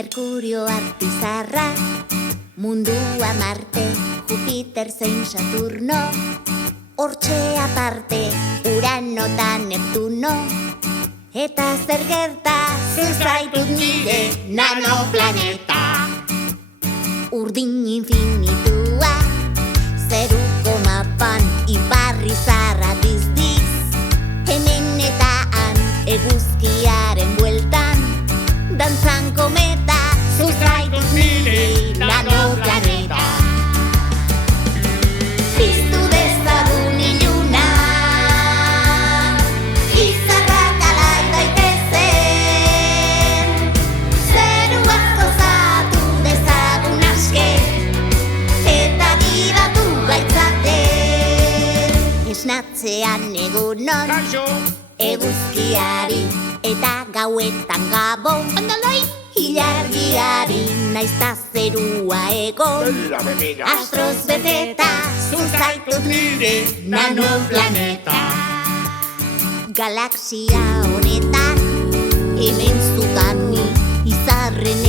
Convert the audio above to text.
Merkurio artizarra, mundua Marte, Jupiter zein Saturno, hortxe aparte, Urano eta Neptuno, eta zer gerta, zaitut nire nanoplaneta. Urdin infinitua, zeruko mapan, iparri zarra dizdiz, hemen eta han, eguzkiaren bueltan, dantzan kometa, zaitut nire nanoplaneta. Piztu dezagun iluna, izarrak alai daitezen, zeruaz gozatu dezagun aske, eta gidatu gaitzaten. Esnatzean egunon, eguzkiari, eta gauetan gabon, ilargiari, naizta zerua egon, astroz beteta, zaitut nire nanoplaneta. Galaxia honetan, hemen zutani, izarren